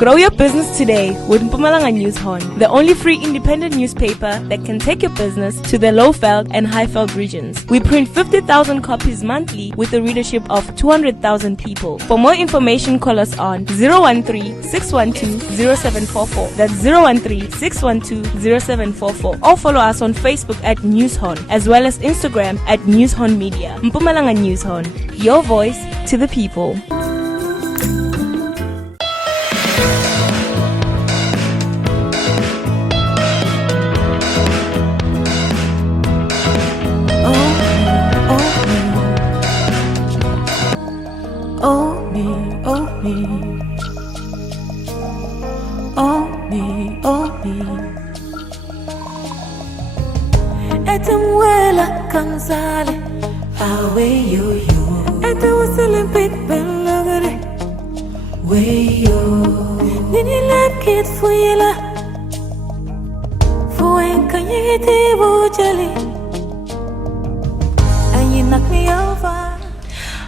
Grow your business today with Mpumalanga News Horn, the only free independent newspaper that can take your business to the low-felt and high-felt regions. We print 50,000 copies monthly with a readership of 200,000 people. For more information, call us on 013-612-0744. That's 013-612-0744. Or follow us on Facebook at News Horn, as well as Instagram at News Horn Media. Mpumalanga News Horn, your voice to the people. Etemuela kansale awe yo yo ete wasele bit belagare we yo nini like it fuela fuen kanyete bojali and you knock me over.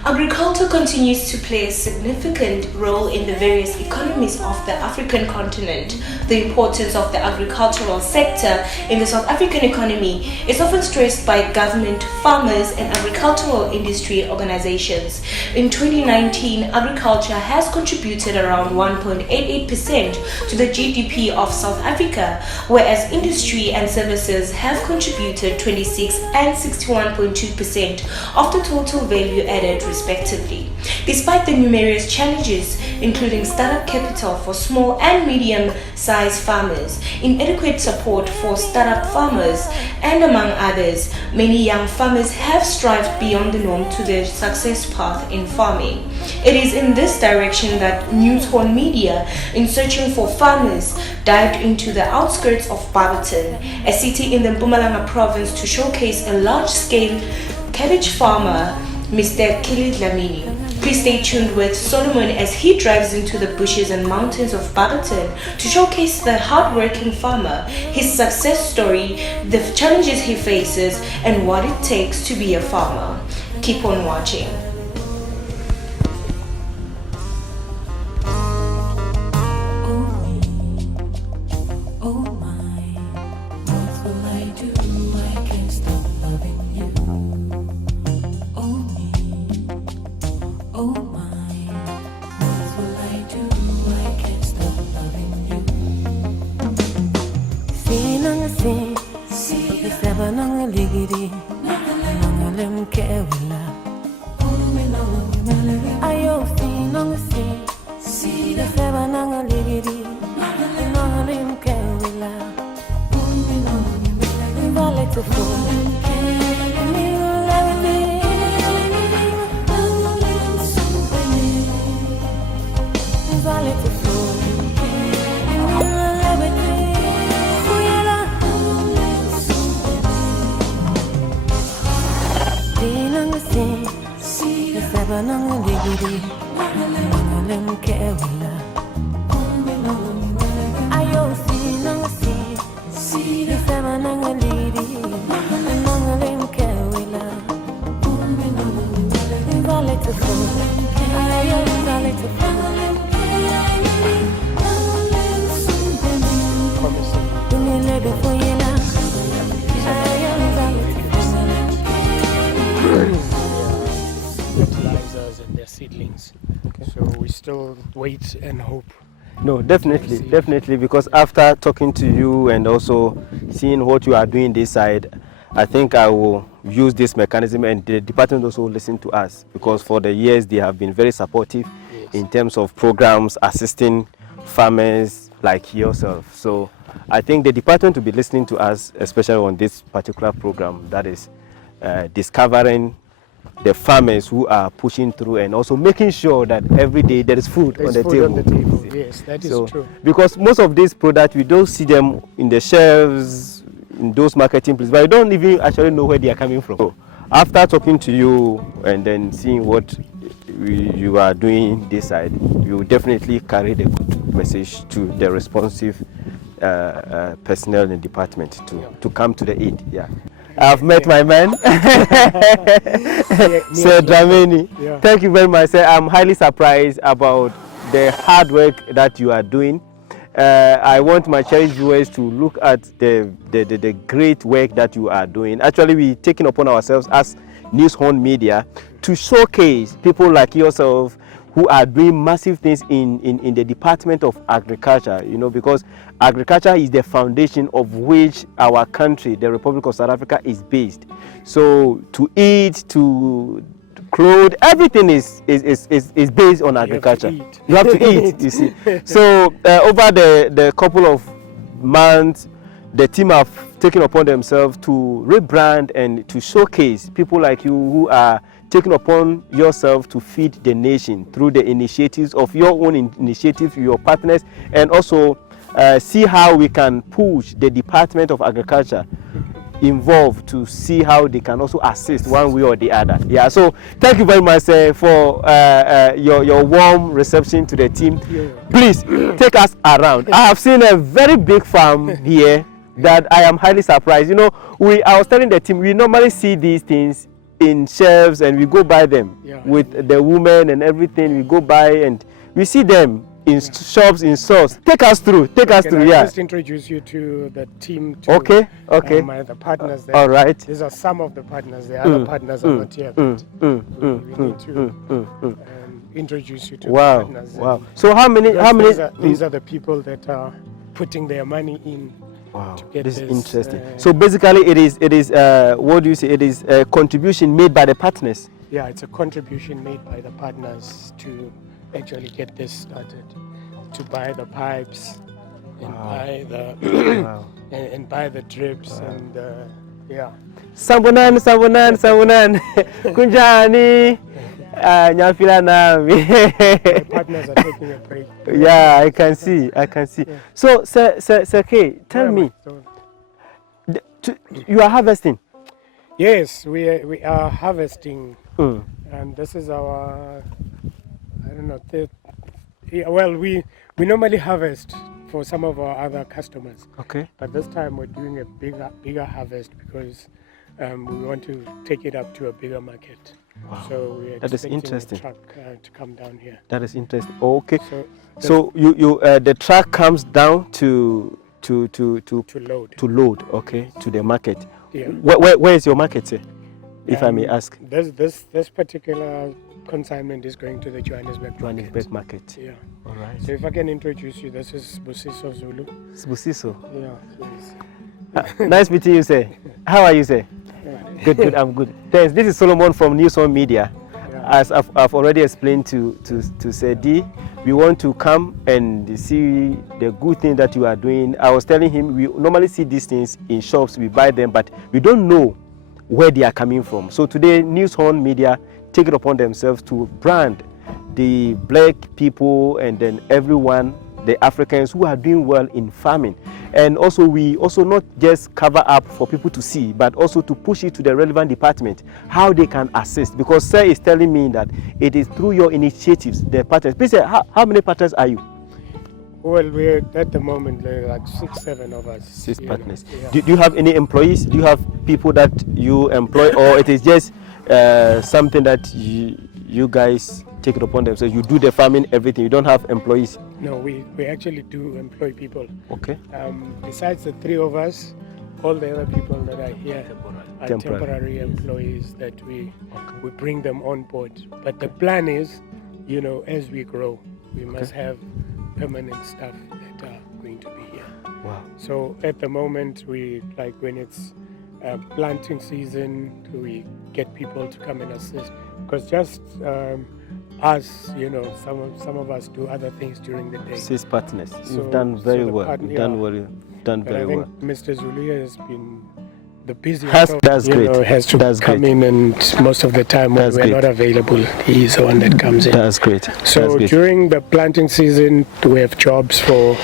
Agriculture continues to play a significant role in the various economies of the African continent. The importance of the agricultural sector in the South African economy is often stressed by government, farmers, and agricultural industry organizations. In 2019, agriculture has contributed around 1.88% to the GDP of South Africa, whereas industry and services have contributed 26 and 61.2% of the total value added respectively. Despite the numerous challenges, including startup capital for small and medium-sized farmers, inadequate support for startup farmers, and among others, many young farmers have strived beyond the norm to their success path in farming. It is in this direction that News Horn Media, in searching for farmers, dived into the outskirts of Barberton, a city in the Mpumalanga province, to showcase a large-scale cabbage farmer, Mr. Kili Dlamini. Please stay tuned with Solomon as he drives into the bushes and mountains of Barberton to showcase the hard-working farmer, his success story, the challenges he faces, and what it takes to be a farmer. Keep on watching. Fertilizers and their seedlings. Okay. So we still wait and hope. No, definitely, because after talking to you and also seeing what you are doing this side, I think I will use this mechanism, and the department also listen to us, because for the years they have been very supportive in terms of programs assisting farmers like yourself. So I think the department will be listening to us, especially on this particular program, that is discovering the farmers who are pushing through and also making sure that every day there is food on the table. Yes, that is true. Because most of these products, we don't see them in the shelves, in those marketing places, but I don't even actually know where they are coming from. So after talking to you and then seeing what you are doing this side, you will definitely carry the good message to the responsive personnel in the department to come to the aid. Yeah. I've met my man, Sir Dlamini. Thank you very much, sir. I'm highly surprised about the hard work that you are doing. I want my cherished viewers to look at the great work that you are doing. Actually, we're taking upon ourselves as News Horn Media to showcase people like yourself who are doing massive things in the Department of Agriculture, you know, because agriculture is the foundation of which our country, the Republic of South Africa, is based. So to eat, to clothe, everything is based on agriculture. You have to eat, you see. So over the couple of months, the team have taken upon themselves to rebrand and to showcase people like you who are taking upon yourself to feed the nation through the initiatives of your own initiative, your partners, and also see how we can push the Department of Agriculture involved to see how they can also assist one way or the other. Yeah, so thank you very much for your warm reception to the team. Please take us around. I have seen a very big farm here that I am highly surprised. You know, I was telling the team, we normally see these things in shelves and we go buy them with the women and everything. We go buy and we see them in shops, in stores. Take us through. Yeah. Just introduce you to the team. Okay. The partners there. All right. These are some of the partners. The other partners are not here. We need to introduce you to the partners. Wow. So how many? These are the people that are putting their money in. Wow, this is interesting. So basically, it is what do you say? It is a contribution made by the partners. Yeah, it's a contribution made by the partners to actually get this started, to buy the pipes and buy the and buy the drips and Sabunan, Kunjani. The partners are taking a break. Yeah, I can see. Yeah. So, Sir K, tell me, you are harvesting? Yes, we are harvesting, and this is our, I don't know, well, we normally harvest for some of our other customers. Okay. But this time we're doing a bigger harvest because we want to take it up to a bigger market. Wow. So we're expecting a truck to come down here. That is interesting. Okay. So you the truck comes down to load. Okay, to the market. Yeah. Where is your market, sir? If I may ask. This particular consignment is going to the Johannesburg market. Yeah. All right. So if I can introduce you, this is Busiso Zulu. Busiso. Yeah. Nice meeting you, sir. How are you, sir? Good. I'm good. Thanks. This is Solomon from News Horn Media. Yeah. As I've already explained to Sir D, we want to come and see the good thing that you are doing. I was telling him we normally see these things in shops, we buy them, but we don't know where they are coming from. So today, News Horn Media take it upon themselves to brand the black people and then everyone, the Africans who are doing well in farming. And also we also not just cover up for people to see, but also to push it to the relevant department, how they can assist. Because Sir is telling me that it is through your initiatives, the partners. Please say, how many partners are you? Well, we're at the moment like 6-7 of us. 6 partners. Yeah. Do you have any employees? Do you have people that you employ, or it is just something that you guys take it upon themselves? You do the farming, everything. You don't have employees? No, we actually do employ people. Okay. Besides the 3 of us, all the other people that are here are temporary employees that we bring them on board. But the plan is, as we grow, we must have permanent staff that are going to be here. Wow. So at the moment, when it's planting season, we get people to come and assist. Because just us, some of us do other things during the day. 6 partners. You've done very well. You've done very well. Mr. Zulia has been the busiest. That's great. Has to come in, and most of the time when we're not available, he's the one that comes in. That's great. So during the planting season, we have jobs for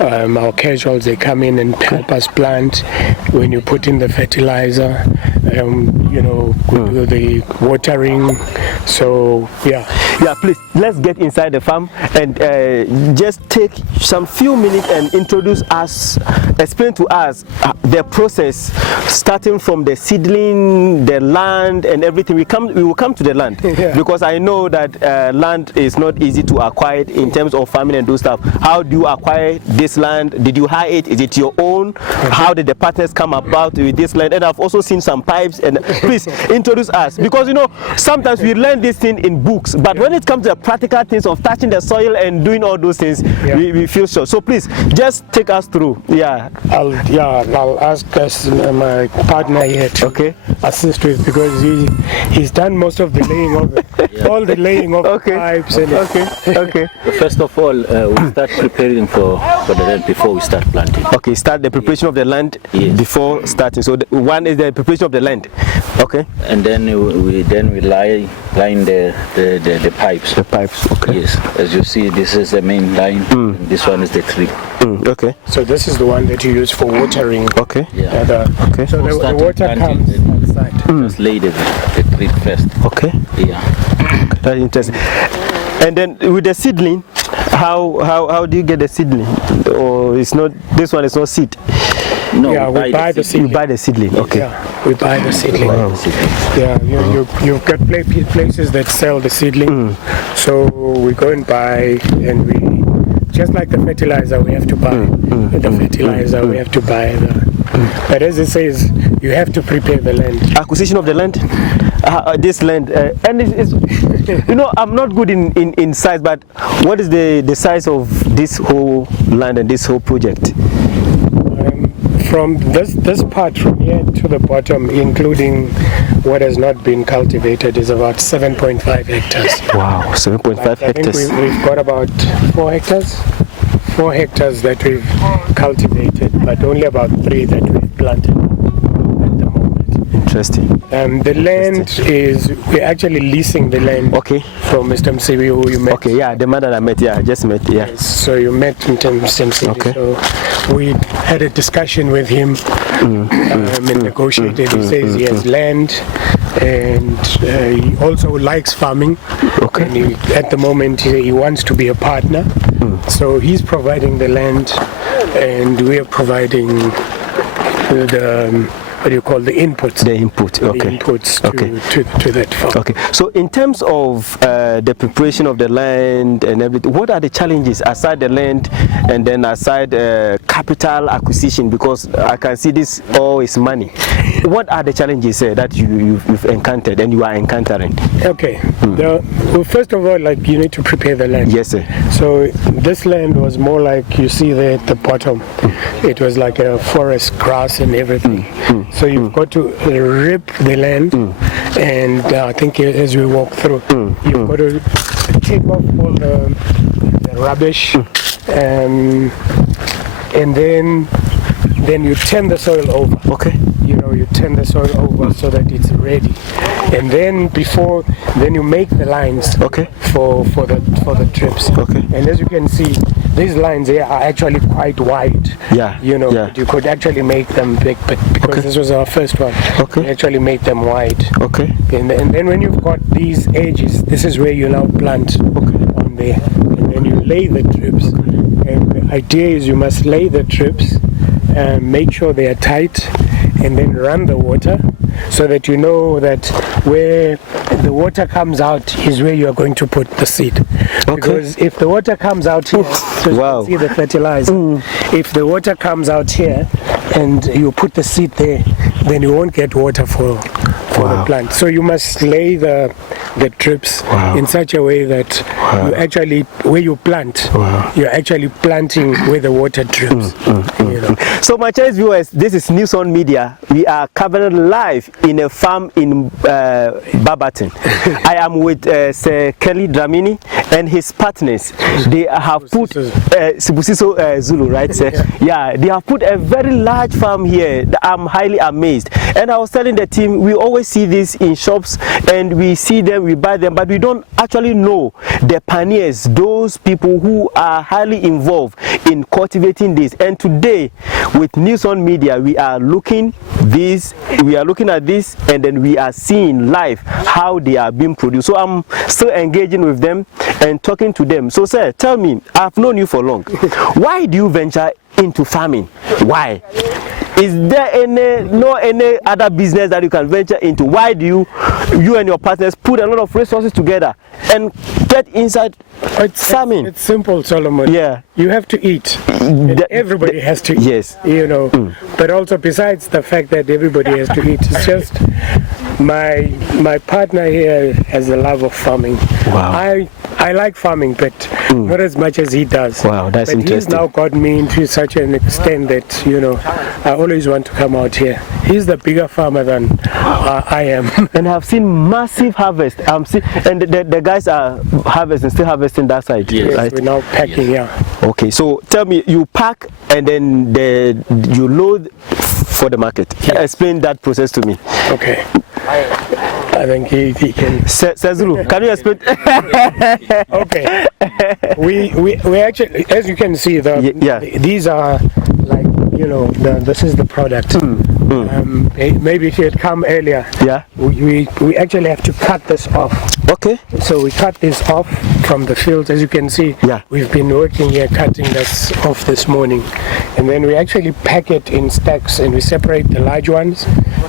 our casuals. They come in and help us plant. When you put in the fertilizer, the watering. So please let's get inside the farm and just take some few minutes and introduce us, explain to us the process, starting from the seedling, the land, and everything. We will come to the land because I know that land is not easy to acquire in terms of farming and do stuff. How do you acquire this land? Did you hire it? Is it your own? How did the partners come about with this land? And I've also seen some pipes. And please introduce us, because sometimes we learn this thing in books, but when it comes to the practical things of touching the soil and doing all those things, we feel sure. So please just take us through. I'll ask my partner here to assist with, because he's done most of the laying of all the laying of pipes and First of all, we start preparing for the land before we start planting. Okay, start the preparation of the land before starting. So one is the preparation of the land. Okay. And then we line the pipes. The pipes. Okay. Yes. As you see, this is the main line. And this one is the tree. Okay. So this is the one that you use for watering. Okay. Yeah. Okay. So the water comes outside. Just lay the tree first. Okay. Yeah. That's interesting. And then with the seedling, how do you get the seedling? Or it's not, this one is not seed? No, we buy the seedling. You buy the seedling, okay. Yeah, we buy the seedling. Wow. Yeah, you've got places that sell the seedling. So we go and buy, and we, just like the fertilizer, we have to buy the fertilizer, we have to buy the... But as it says, you have to prepare the land. Acquisition of the land, this land, and it's I'm not good in size, but what is the size of this whole land and this whole project? From this part from here to the bottom, including what has not been cultivated, is about 7.5 hectares. Wow, 7.5 hectares. I think we've got about 4 hectares. 4 hectares that we've cultivated, but only about 3 that we've planted at the moment. Interesting. The land is, we're actually leasing the land from Mr. Msibi, who you met. Okay, yeah, the man that I met, I just met, Yes, so you met Mr. Msibi. Okay. So we had a discussion with him and negotiated. He says he has land, and he also likes farming. Okay. And at the moment he wants to be a partner. So he's providing the land, and we are providing the what do you call the inputs? The input, okay. The inputs to that farm. Okay. So in terms of the preparation of the land and everything, what are the challenges aside the land and then aside capital acquisition? Because I can see this all is money. What are the challenges that you've encountered and you are encountering? Okay. Well, first of all, like, you need to prepare the land. Yes, sir. So this land was more like, you see there at the bottom, it was like a forest, grass and everything. So you've got to rip the land, and I think as we walk through, you've got to take off all the rubbish, and then you turn the soil over. Okay. You turn the soil over so that it's ready, and then you make the lines. Okay. For the trips. Okay. And as you can see, these lines here are actually quite wide. Yeah. You could actually make them big, but because this was our first one, we actually made them wide. Okay. And then when you've got these edges, this is where you now plant on there, and then you lay the trips. And the idea is you must lay the trips, make sure they are tight, and then run the water, so that you know that where the water comes out is where you are going to put the seed. Because if the water comes out here, so you can see the fertilizer, if the water comes out here and you put the seed there, then you won't get water for the plant. So you must lay the trips in such a way that you actually, where you plant, you're actually planting where the water drips. So my cherished viewers, this is News on Media. We are covering live in a farm in Barberton. I am with Sir Kelly Dramini and his partners. They have put Sibusiso Zulu, right, sir? Yeah, they have put a very large farm here. I'm highly amazed. And I was telling the team, we always see this in shops and we see them, we buy them, but we don't actually know the pioneers, those people who are highly involved in cultivating this. And today, with News on Media, we are looking at this, and then we are seeing live how they are being produced. So I'm still engaging with them and talking to them. So sir, tell me, I've known you for long. Why do you venture into farming? Why? Is there any other business that you can venture into? Why do you and your partners put a lot of resources together and get inside farming? It's simple, Solomon. Yeah. You have to eat. Everybody has to eat. Yes. You know. But also, besides the fact that everybody has to eat, it's just my partner here has a love of farming. Wow. I like farming, but not as much as he does. Wow, that's but interesting. He's now got me into such an extent that, you know, I always want to come out here. He's the bigger farmer than I am. And I've seen massive harvest. And the guys are still harvesting that side. Yes, right? we're now packing, yeah. Okay, so tell me, you pack and then you load for the market. Yes. Explain that process to me. Okay. I think he can. Sezulu, can you explain? Okay. We actually, as you can see, these are like, you know, this is the product. Maybe if you had come earlier, we actually have to cut this off. Okay. So we cut this off from the fields. As you can see, we've been working here cutting this off this morning, and then we actually pack it in stacks, and we separate the large ones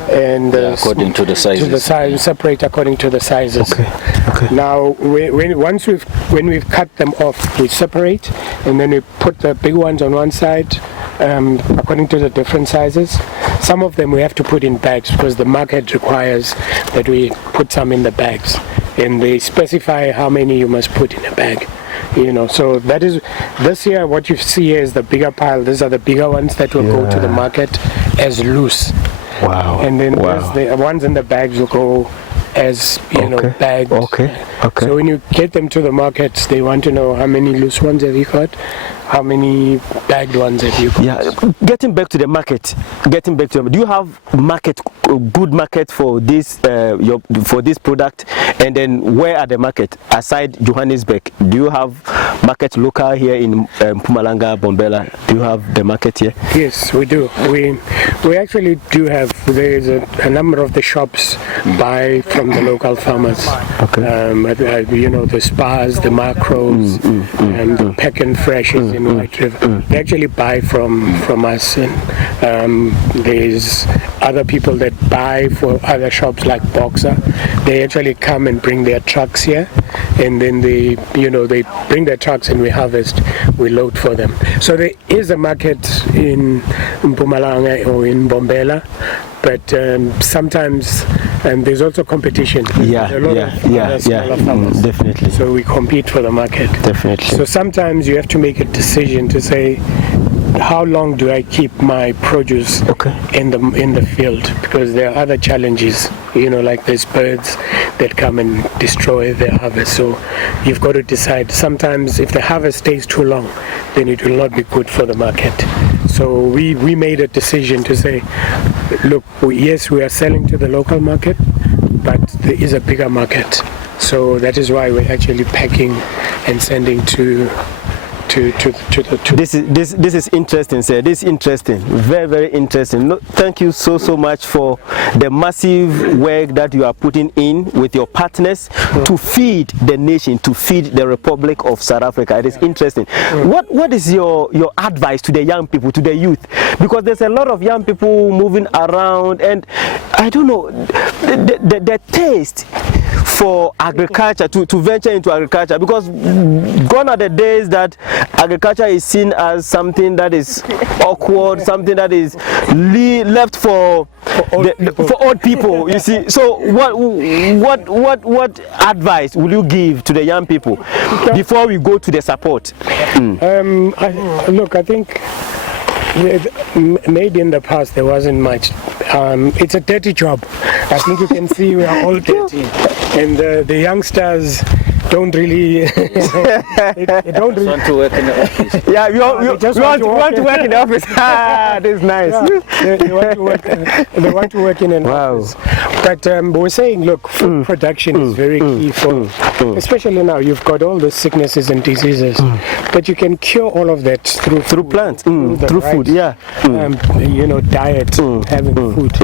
and according to the sizes. We separate according to the sizes. Okay. Now, when we've cut them off, we separate, and then we put the big ones on one side, according to the different sizes. Some of them we have to put in bags because the market requires that we put some in the bags, and they specify how many you must put in a bag. You know, so that is this here. What you see here is the bigger pile. These are the bigger ones that will go to the market as loose. Wow. And then the ones in the bags will go as, you know, bagged. Okay. So when you get them to the markets, they want to know how many loose ones have you got, how many bagged ones have you got. Yeah. Getting back to the market. Do you have good market for this for this product? And then where are the market aside Johannesburg? Do you have market local here in Mpumalanga, Bombela? Do you have the market here? Yes, we do. We actually do have. There is a number of the shops buy from the local farmers. Okay. You know, the Spars, the Macros, and the Peck and Freshes in White River. They actually buy from us, and there's other people that buy for other shops like Boxer. They actually come and bring their trucks here, and then they bring their trucks and we harvest, we load for them. So there is a market in Mpumalanga or in Bombela, but sometimes there's also competition. Definitely. So we compete for the market. Definitely. So sometimes you have to make a decision to say, how long do I keep my produce in the field? Because there are other challenges, you know, like there's birds that come and destroy the harvest. So you've got to decide. Sometimes if the harvest stays too long, then it will not be good for the market. So we made a decision to say, look, yes, we are selling to the local market, but there is a bigger market. So that is why we're actually packing and sending to This is interesting, sir. This is interesting, very, very interesting. Thank you so much for the massive work that you are putting in with your partners to feed the nation, to feed the Republic of South Africa. It is interesting. What is your advice to the young people, to the youth? Because there's a lot of young people moving around, and I don't know, the taste for agriculture, to venture into agriculture, because gone are the days that agriculture is seen as something that is awkward, something that is left for old people, you see. So what advice will you give to the young people before we go to the support? I think maybe in the past there wasn't much. It's a dirty job. I think you can see we are all dirty, and the youngsters don't really want to work in the office. Yeah, we want to work in the office. This is nice. Yeah, they want to work in an office. But we're saying, look, food production is very key for, especially now. You've got all the sicknesses and diseases, but you can cure all of that through plants, through food. Yeah, diet, having food.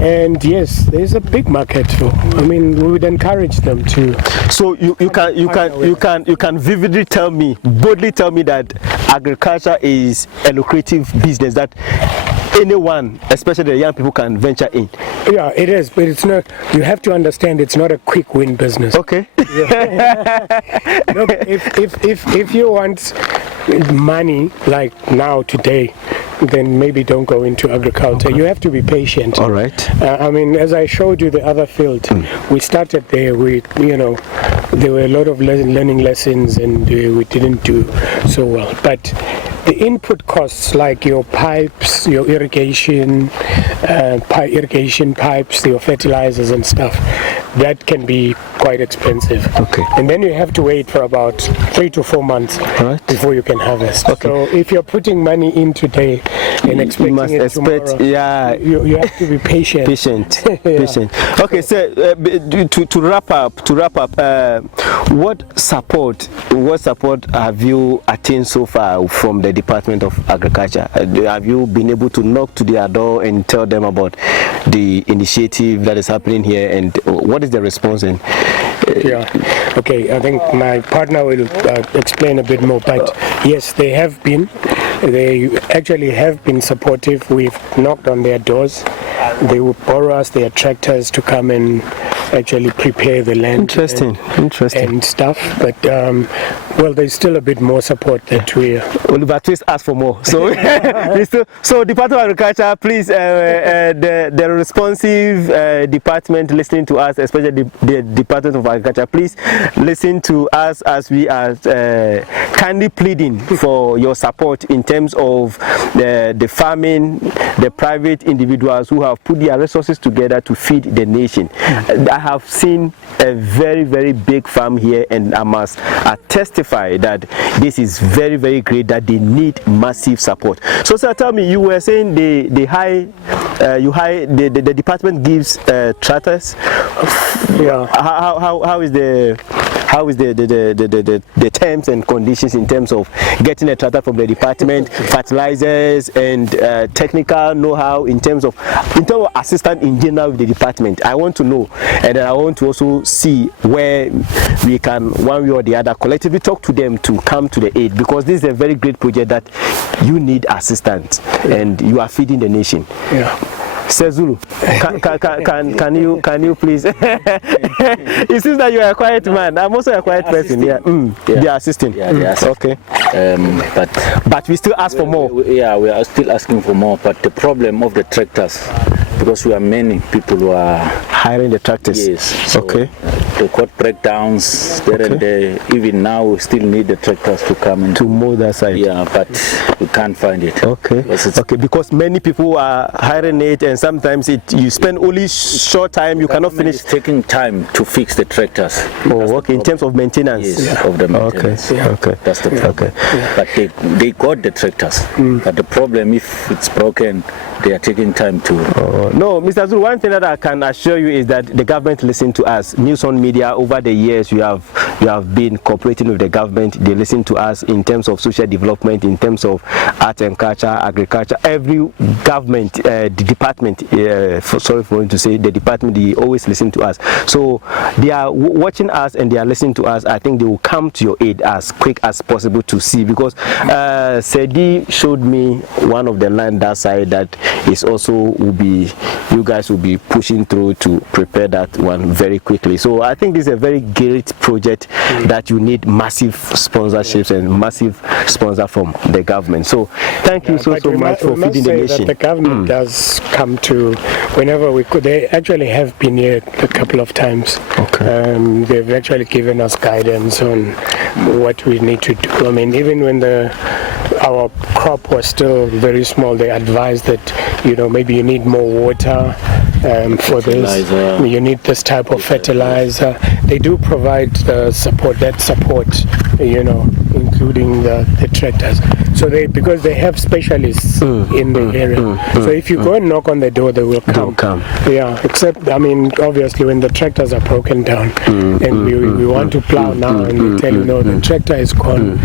And yes, there's a big market for. I mean, we would encourage them to. So you can vividly boldly tell me that agriculture is a lucrative business, that anyone, especially the young people, can venture in. Yeah, it is, but it's not. You have to understand, it's not a quick win business. Okay. Look, if you want money like now today, then maybe don't go into agriculture. You have to be patient. All right. I mean, as I showed you the other field, we started there. There were a lot of learning lessons, and we didn't do so well. But the input costs, like your pipes, your irrigation pipes, your fertilizers and stuff, that can be quite expensive. Okay. And then you have to wait for about 3 to 4 months before you can harvest. Okay. So if you're putting money in today and expecting it tomorrow, you have to be patient. Patient. Okay, so to wrap up, what support have you attained so far from the Department of Agriculture? Have you been able to knock to their door and tell them about the initiative that is happening here, and what is the response? And okay, I think my partner will explain a bit more, but yes, they actually have been supportive. We've knocked on their doors. They will borrow us their tractors to come and actually prepare the land. Interesting. And stuff, but well, there's still a bit more support that we Oliver Twist asked for more. So so Department of Agriculture, please, the responsive department listening to us, especially the Department of Agriculture, please listen to us as we are kindly pleading for your support in terms of the farming, the private individuals who have put their resources together to feed the nation. I have seen a very, very big farm here, and I must testify that this is very, very great, that they need massive support. So sir, tell me, you were saying the department gives tractors. Yeah. How is the terms and conditions in terms of getting a tractor from the department, fertilizers and technical know-how in terms of assistant in general with the department? I want to know, and then I want to also see where we can, one way or the other, collectively talk to them to come to the aid, because this is a very great project that you need assistance, and you are feeding the nation. Yeah. Sezulu, can you please? It seems that you are a quiet man. I'm also a quiet person. Yeah. They are assisting. Yeah, they are assisting. Okay. But we still ask for more. We are still asking for more. But the problem of the tractors, because we are many people who are hiring the tractors. Yes. So they got breakdowns there and there. Even now, we still need the tractors to come in to mow that side. Yeah, but we can't find it. Okay. Because many people are hiring it, and sometimes you spend only short time. You cannot finish. It's taking time to fix the tractors. Oh, okay. In terms of maintenance. Yes, of the maintenance. Okay. That's the problem. But they got the tractors. But the problem, if it's broken, they are taking time to. No, Mr. Zulu, one thing that I can assure you is that the government listens to us. News on Media, over the years, you have been cooperating with the government. They listen to us in terms of social development, in terms of art and culture, agriculture. Every government, the department, sorry for me to say, the department, they always listen to us. So they are watching us and they are listening to us. I think they will come to your aid as quick as possible to see, because Sedi showed me one of the land that side that is also you guys will be pushing through to prepare that one very quickly. So I think this is a very great project that you need massive sponsorships and massive sponsor from the government. So thank you so much for feeding the nation. The government does come to whenever we could. They actually have been here a couple of times. Okay. They've actually given us guidance on what we need to do. I mean, even when our crop was still very small, they advised that maybe you need more water for this. You need this type of fertilizer. They do provide support, including the tractors. So because they have specialists in the area. So if you go and knock on the door, they will come. Yeah, except, I mean, obviously when the tractors are broken down and we want to plow now and we tell you, no, the tractor is gone.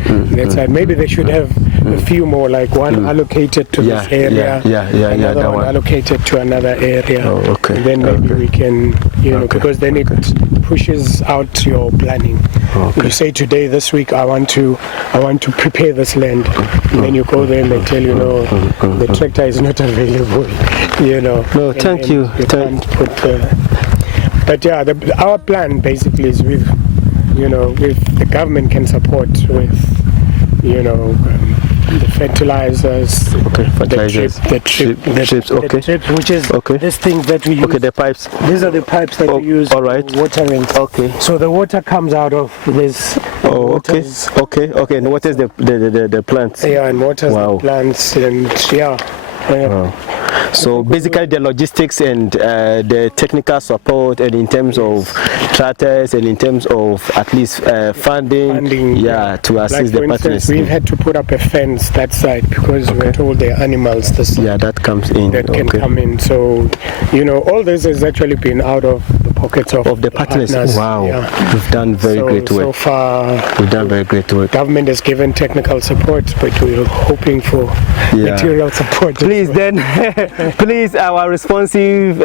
Maybe they should have a few more, like one allocated to this area, another one allocated to another area. Oh, okay. And then maybe we can, because then it pushes out your planning. Okay. You say today, this week, I want to prepare this land. And then you go there and they tell you, no, the tractor is not available. No, thank you. But yeah, our plan basically is with the government can support with, the fertilizers, the trips, which is these things that we use. Okay, the pipes. These are the pipes that we use for watering. Okay. So the water comes out of this. Okay. And what is the plants? Yeah, and waters the plants, and Wow. So basically the logistics and the technical support, and in terms of tractors, and in terms of at least funding, to assist the partners. We've had to put up a fence that side because we're told there are animals this side. That comes in. That can come in. So, all this has actually been out of the pockets of the partners. Wow. Yeah. We've done very great work. So far, we've done very great work. Government has given technical support, but we're hoping for material support. Please then, please, our responsive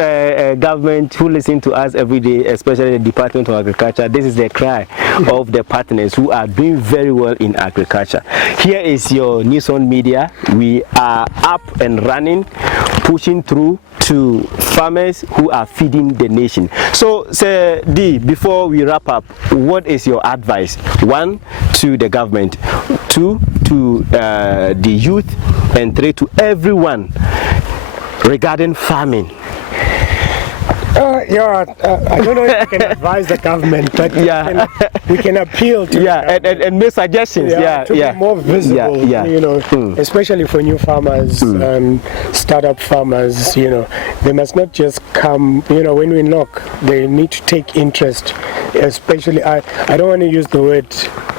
government who listen to us every day, especially the Department of Agriculture, this is the cry of the partners who are doing very well in agriculture. Here is your News on Media. We are up and running, pushing through to farmers who are feeding the nation. So, Sir D, before we wrap up, what is your advice? 1, to the government, 2, to the youth, and 3, to everyone regarding farming? I don't know if we can advise the government, but we can appeal to and make suggestions to be more visible, especially for new farmers, startup farmers. They must not just come, when we knock, they need to take interest, especially, I don't want to use the word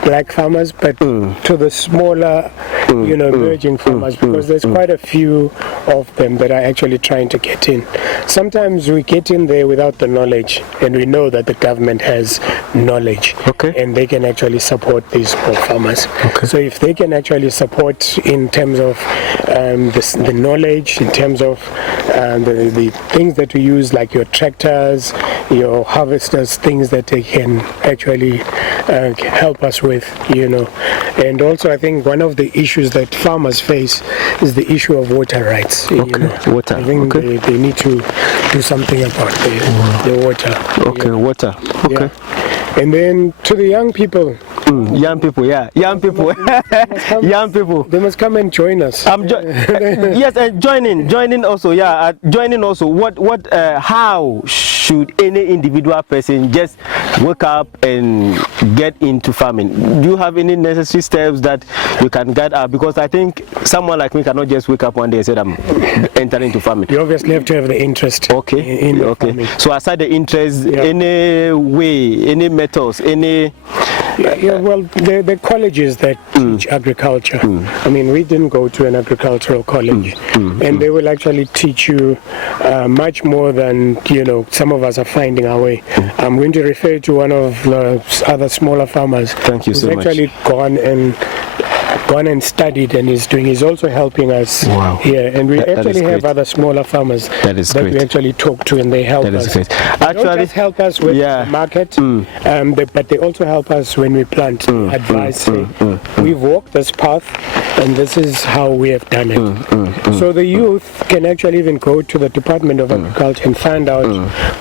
black farmers, but to the smaller emerging farmers, because there's quite a few of them that are actually trying to get in. Sometimes we get in there without the knowledge, and we know that the government has knowledge, and they can actually support these small farmers. So if they can actually support in terms of the knowledge, in terms of the things that we use, like your tractors, your harvesters, things that they can actually help us with, And also I think one of the issues that farmers face is the issue of water rights. Water. I think they need to do something about the water. Water. And then to the young people. Young people. Young people. They must come and join us. Yes, and joining also. Joining also. What? How should any individual person just wake up and get into farming? Do you have any necessary steps that you can guide us? Because I think someone like me cannot just wake up one day and say I'm entering into farming. You obviously have to have the interest. In farming. So aside the interest, any way, any methods, any. Well, the colleges that teach agriculture. I mean, we didn't go to an agricultural college, and they will actually teach you much more than some of us are finding our way. I'm going to refer to one of the other smaller farmers. Thank you so much. Who's actually gone and studied, and he's also helping us here. And we actually have other smaller farmers that we actually talk to, and they help us. Great. They don't just help us with the market, but they also help us when we plant. Advice. We've walked this path, and this is how we have done it. So the youth can actually even go to the Department of Agriculture and find out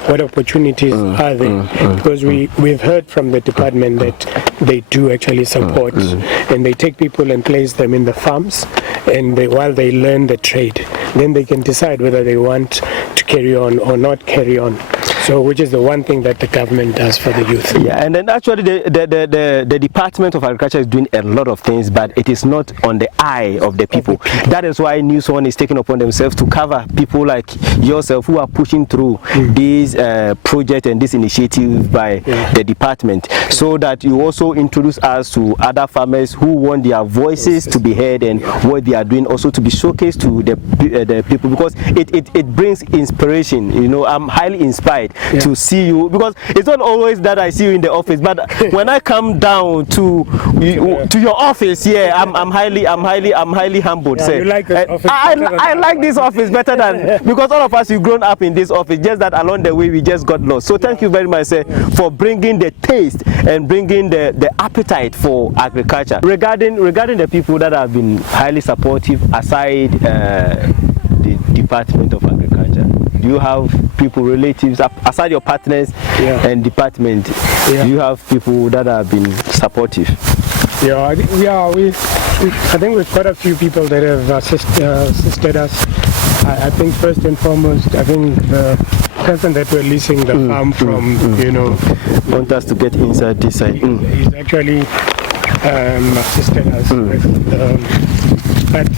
what opportunities are there, because we've heard from the department that they do actually support, and they take people and place them in the farms, and while they learn the trade, then they can decide whether they want to carry on or not carry on. So, which is the one thing that the government does for the youth. And then actually the Department of Agriculture is doing a lot of things, but it is not on the eye of the people. That is why News One is taking upon themselves to cover people like yourself who are pushing through this project and this initiative by the department, so that you also introduce us to other farmers who want their voices to be heard, and what they are doing also to be showcased to the people, because it brings inspiration. I'm highly inspired to see you, because it's not always that I see you in the office, but when I come down to your office, I'm highly humbled. Yeah, you like this office I like this office better than, because all of us we've grown up in this office, just that along the way we just got lost. So thank you very much, sir, for bringing the taste and bringing the appetite for agriculture. Regarding the people that have been highly supportive aside the Department of Agriculture, do you have people, relatives, aside your partners and department, do you have people that have been supportive? I think we've got a few people that have assisted us. I think first and foremost, I think the person that we're leasing the farm from, want us to get inside this side. He's actually assisted us with, but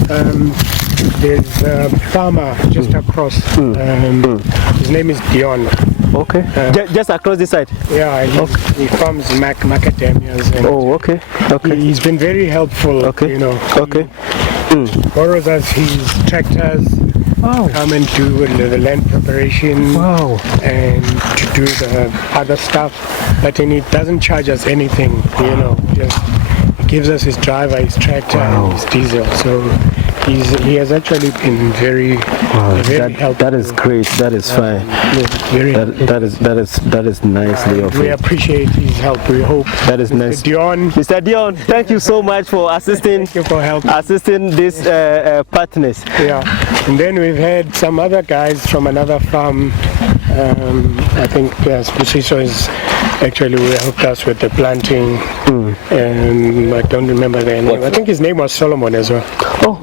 there's a farmer just across. His name is Dion. Okay. Just across this side. Yeah, he farms macadamias. And okay. He's been very helpful. Okay. He borrows us his tractors. Wow. Come and do the land preparation. Wow. And to do the other stuff, but then he doesn't charge us anything. Just he gives us his driver, his tractor, and his diesel. So he has actually been very helpful. That is great. That is fine. That is nicely offered. We appreciate his help. We hope that is nice. Mr. Dion, thank you so much for assisting. Thank you for helping. Assisting these partners. Yeah, and then we've had some other guys from another farm. I think Busiso is actually helped us with the planting. I don't remember the name. I think his name was Solomon as well. Oh,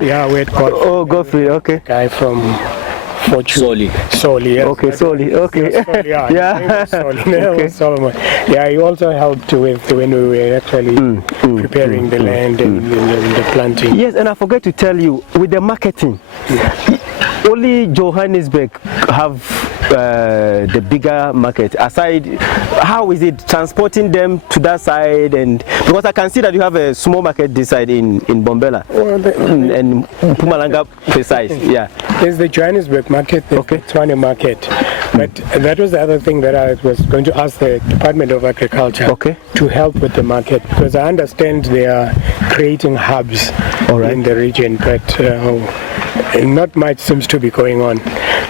yeah, we had Godfrey. Oh, Godfrey. Okay. Guy from Soli. Yes. Okay, Soli. Okay. Yeah. Soli. Okay. Solomon. Yeah, he also helped with when we were actually preparing the land and the planting. Yes, and I forgot to tell you, with the marketing, only Johannesburg have the bigger market. Aside, how is it transporting them to that side? And because I can see that you have a small market this side in Bombela and Mpumalanga precise. Yeah. There's the Johannesburg market, the Tshwane market. But that was the other thing that I was going to ask the Department of Agriculture to help with the market, because I understand they are creating hubs in the region, but not much seems to be going on,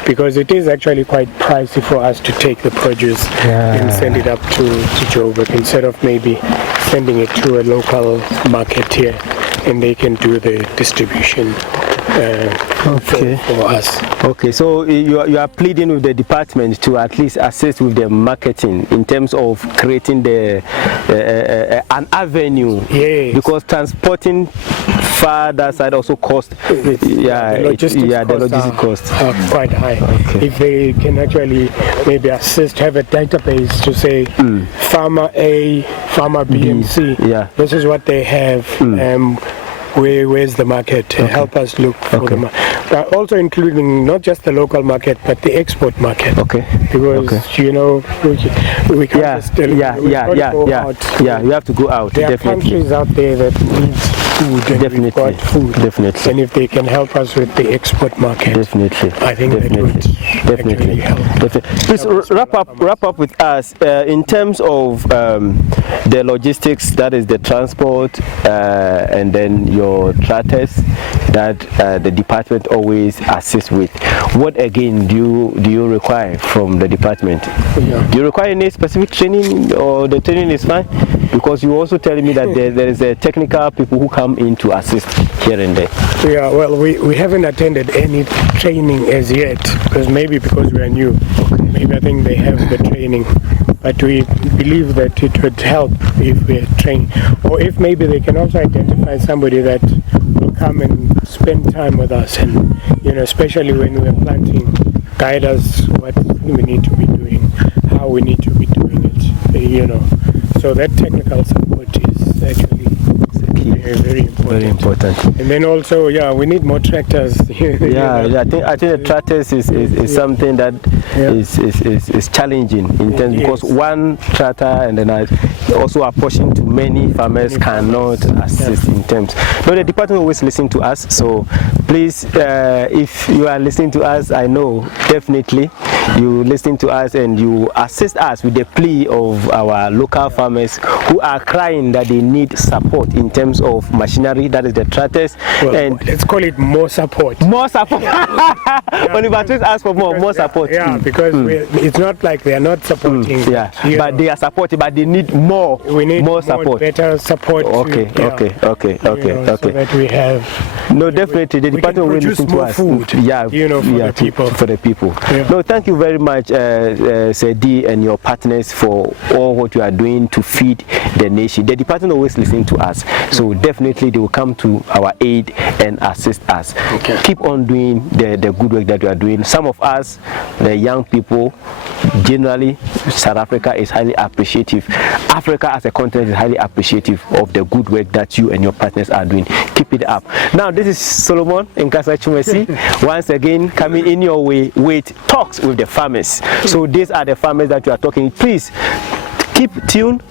because it is actually quite pricey for us to take the produce and send it up to Joburg, instead of maybe sending it to a local market here and they can do the distribution for us. Okay, so you are pleading with the department to at least assist with the marketing in terms of creating an avenue, because transporting far that side also cost. The logistic costs are quite high. If they can actually maybe assist, have a database to say farmer A, farmer B and C, this is what they have. Where's the market? Help us look for the market. But also including not just the local market, but the export market. Because we can't just you have to go out. There are countries out there that need food, and we've got food. Definitely. And if they can help us with the export market, I think that would actually help. Please wrap up with us in terms of the logistics, that is the transport, and then your tractors that the department always assists with. What again do you require from the department? Do you require any specific training, or the training is fine? Because you also telling me that there is a technical people who come in to assist here and there. Yeah, well, we haven't attended any training as yet, because we are new. Maybe I think they have the training, but we believe that it would help if we are trained, or if maybe they can also identify somebody that will come and spend time with us, and especially when we're planting, guide us what we need to be doing, how we need to be doing it, so that technical support is actually very important. And then also, we need more tractors. I think the tractors is something that is challenging in terms, because one tractor and then also a portion to many farmers cannot assist in terms. No, the department always listen to us, so please, if you are listening to us, I know definitely you listen to us and you assist us with the plea of our local farmers who are crying that they need support in terms of machinery, that is the tractors. Well, and let's call it more support. More support. Oliver ask for more support. Yeah, because it's not like they are not supporting. Yeah, but they are supporting, but they need more. We need more support, better support. Okay. So that we have. No, definitely the department will listen to us. Food, yeah, for the people. Yeah. No, thank you very much, Sedi and your partners, for all what you are doing to feed the nation. The department always listen to us, so definitely they will come to our aid and assist us. Okay. Keep on doing the good work that you are doing. Some of us, the young people, generally, South Africa is highly appreciative. Africa as a continent is highly appreciative of the good work that you and your partners are doing. Keep it up. Now, this is Solomon in Nkasa Chumesi, once again coming in your way with talks with the farmers. So these are the farmers that you are talking. Please keep tuned.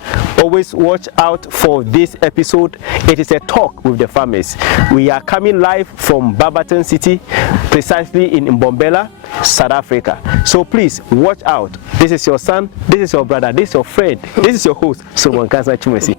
Always watch out for this episode. It is a talk with the farmers. We are coming live from Barberton City, precisely in Mbombela, South Africa. So please watch out. This is your son, this is your brother, this is your friend, this is your host, Solomon Nkasa Chumesi.